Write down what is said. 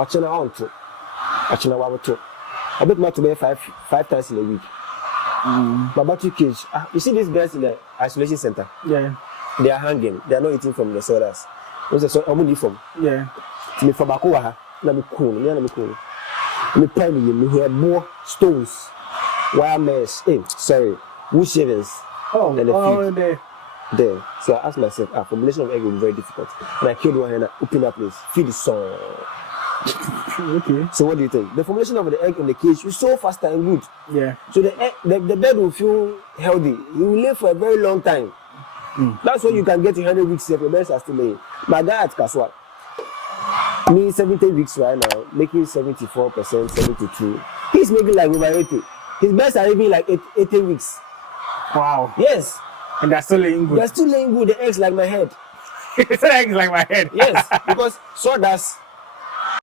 Actually, I want to. Actually, I want to. I bet not to be five times in a week. But about 2 kids, you see these guys in the isolation center? Yeah. They are hanging. They are not eating from the sodas. What's the so I'm uniform? Yeah. Me for Bakuha, let me cool. Me probably me have more stones, wire mesh. Sorry, wood shavings. Oh, There. So I asked myself, formulation of egg will be very difficult. And I killed one and I opened that place. Feed the sun. Okay. So what do you think? The formulation of the egg in the cage is so faster and good. Yeah. So the bird will feel healthy. He will live for a very long time. That's why you can get 100 weeks if your birds are still laying. My guy at Kaswa, me 70 weeks right now, making 74%, 72. He's making like over 80. His birds are even like 80 weeks. Wow. Yes. And they're still laying good. They're still laying good. The eggs like my head. It's eggs like my head. Yes, because sawdust